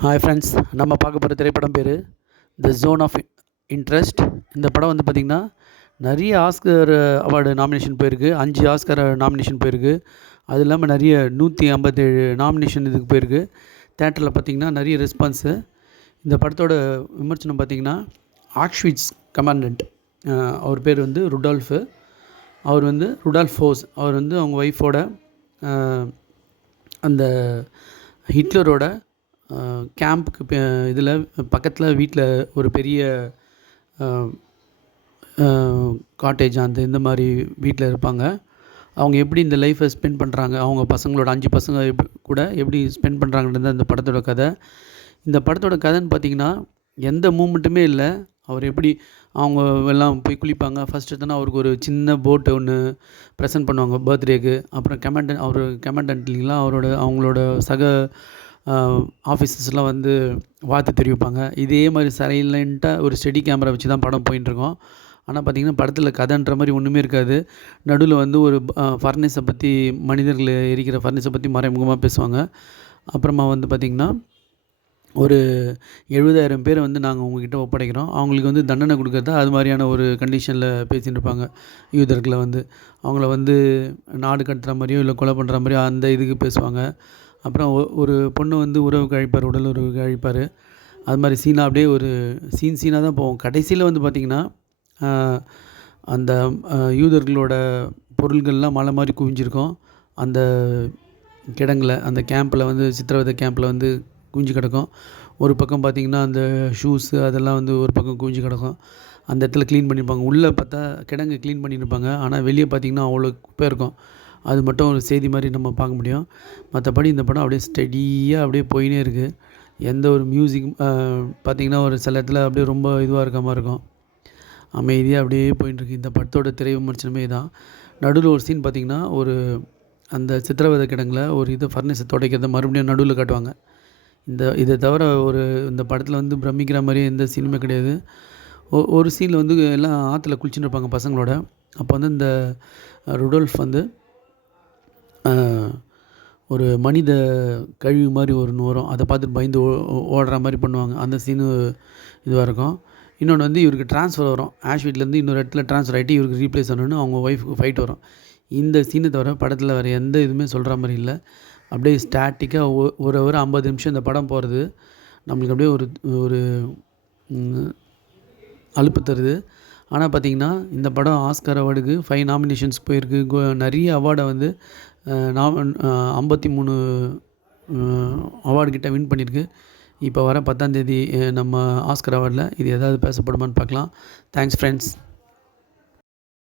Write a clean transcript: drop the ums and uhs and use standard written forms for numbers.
Hi friends, நம்ம பார்க்க போகிற திரைப்படம் பேர் த ஜோன் ஆஃப் இன்ட்ரெஸ்ட். இந்த படம் வந்து பார்த்திங்கன்னா நிறைய ஆஸ்கர் அவார்டு நாமினேஷன் போயிருக்கு. 5 ஆஸ்கர் நாமினேஷன் போயிருக்கு. அது இல்லாமல் நிறைய 157 நாமினேஷன் இதுக்கு போயிருக்கு. தேட்டரில் பார்த்திங்கன்னா நிறைய ரெஸ்பான்ஸு. இந்த படத்தோட விமர்சனம் பார்த்திங்கன்னா, ஆக்ஷ்விட்ஸ் கமாண்டண்ட், அவர் பேர் வந்து ருடால்ஃபு. அவர் வந்து ருடால்ஃபோஸ். அவர் வந்து அவங்க ஒய்ஃபோட அந்த ஹிட்லரோட கேம்புக்கு இதில் பக்கத்தில் வீட்டில் ஒரு பெரிய காட்டேஜ் அந்த இந்த மாதிரி வீட்டில் இருப்பாங்க. அவங்க எப்படி இந்த லைஃப்பை ஸ்பெண்ட் பண்ணுறாங்க, அவங்க பசங்களோட 5 பசங்க கூட எப்படி ஸ்பெண்ட் பண்ணுறாங்கன்றது அந்த படத்தோட கதை. இந்த படத்தோட கதைன்னு பார்த்திங்கன்னா, எந்த மூமெண்ட்டுமே இல்லை. அவர் எப்படி அவங்க எல்லாம் போய் குளிப்பாங்க. ஃபஸ்ட்டு எடுத்தோன்னா அவருக்கு ஒரு சின்ன போட்டு ஒன்று ப்ரெசென்ட் பண்ணுவாங்க பர்த்டேக்கு. அப்புறம் கமாண்டன்ட்லாம் அவங்களோட சக ஆஃபீஸர்ஸ்லாம் வந்து வாழ்த்து தெரிவிப்பாங்க. இதே மாதிரி சைலண்ட்டாக ஒரு ஸ்டெடி கேமரா வச்சு தான் படம் போயின்ட்டுருக்கோம். ஆனால் பார்த்திங்கன்னா, படத்தில் கதைன்ற மாதிரி ஒன்றுமே இருக்காது. நடுவில் வந்து ஒரு ஃபர்னஸை பற்றி, மனிதர்கள் எரிக்கிற ஃபர்னஸை பற்றி மறைமுகமாக பேசுவாங்க. அப்புறமா வந்து பார்த்திங்கன்னா, ஒரு 70,000 பேரை வந்து நாங்கள் உங்ககிட்ட ஒப்படைக்கிறோம், அவங்களுக்கு வந்து தண்டனை கொடுக்குறதா அது மாதிரியான ஒரு கண்டிஷனில் பேசிகிட்டு இருப்பாங்க. யூதர்களை வந்து அவங்கள வந்து நாடு கடத்துகிற மாதிரியோ இல்லை கொலை பண்ணுற மாதிரியோ அந்த இதுக்கு பேசுவாங்க. அப்புறம் ஒரு பொண்ணு வந்து உறவுக்கு அழைப்பார், உடல் உறவுக்கு அழைப்பார். அது மாதிரி சீனாக அப்படியே ஒரு சீனாக தான் போவோம். கடைசியில் வந்து பார்த்திங்கன்னா, அந்த யூதர்களோட பொருள்கள்லாம் மலை மாதிரி குவிஞ்சிருக்கும். அந்த கிடங்கில், அந்த கேம்பில் வந்து சித்திரவதை கேம்பில் வந்து குவிஞ்சு கிடக்கும். ஒரு பக்கம் பார்த்திங்கன்னா, அந்த ஷூஸு அதெல்லாம் வந்து ஒரு பக்கம் குவிஞ்சு கிடக்கும். அந்த இடத்துல க்ளீன் பண்ணியிருப்பாங்க. உள்ளே பார்த்தா கிடங்கு க்ளீன் பண்ணியிருப்பாங்க. ஆனால் வெளியே பார்த்திங்கன்னா அவ்வளோ குப்பை இருக்கும். அது மட்டும் ஒரு செய்தி மாதிரி நம்ம பார்க்க முடியும். மற்றபடி இந்த படம் அப்படியே ஸ்டெடியாக அப்படியே போயினே இருக்குது. எந்த ஒரு மியூசிக் பார்த்திங்கன்னா, ஒரு சில இடத்துல அப்படியே ரொம்ப இதுவாக இருக்க மாதிரி இருக்கும். அமைதியாக அப்படியே போயின்ட்டுருக்கு. இந்த படத்தோட திரை விமர்சனமே இதான். நடுவில் ஒரு சீன் பார்த்திங்கன்னா, ஒரு அந்த சித்திரவதை கிடங்கில் ஒரு இது ஃபர்னஸை துடைக்கிறத மறுபடியும் நடுவில் காட்டுவாங்க. இதை தவிர இந்த படத்தில் வந்து பிரமிக்கிற மாதிரியே எந்த சீனுமே கிடையாது. ஒரு சீனில் வந்து எல்லாம் ஆற்றுல குளிச்சுட்டு இருப்பாங்க பசங்களோட. அப்போ வந்து இந்த ருடால்ஃப் வந்து ஒரு மனித கழிவு மாதிரி ஒன்று வரும். அதை பார்த்துட்டு பயந்து ஓடுற மாதிரி பண்ணுவாங்க. அந்த சீனு இதுவாக இருக்கும். இன்னொன்று வந்து இவருக்கு ட்ரான்ஸ்ஃபர் வரும். ஆஷ்விட்லேருந்து இன்னொரு இடத்துல ட்ரான்ஸ்ஃபர் ஆகிட்டு இவருக்கு ரீப்ளேஸ் பண்ணணுன்னு அவங்க ஒய்ஃபுக்கு ஃபைட் வரும். இந்த சீனை தவிர படத்தில் வேறு எந்த இதுவுமே சொல்கிற மாதிரி இல்லை. அப்படியே ஸ்டாட்டிக்காக ஒரு ஹவர் 50 நிமிஷம் இந்த படம் போகிறது நம்மளுக்கு அப்படியே ஒரு அலுப்பு தருது. ஆனால் பார்த்திங்கன்னா, இந்த படம் ஆஸ்கர் அவார்டுக்கு 5 நாமினேஷன்ஸ் போயிருக்கு. நிறைய அவார்டை வந்து 53 அவார்டு கிட்ட வின் பண்ணியிருக்கு. இப்போ வர 10ஆம் தேதி நம்ம ஆஸ்கர் அவார்டில் இது ஏதாவது பேசப்படுமான்னு பார்க்கலாம். Thanks friends.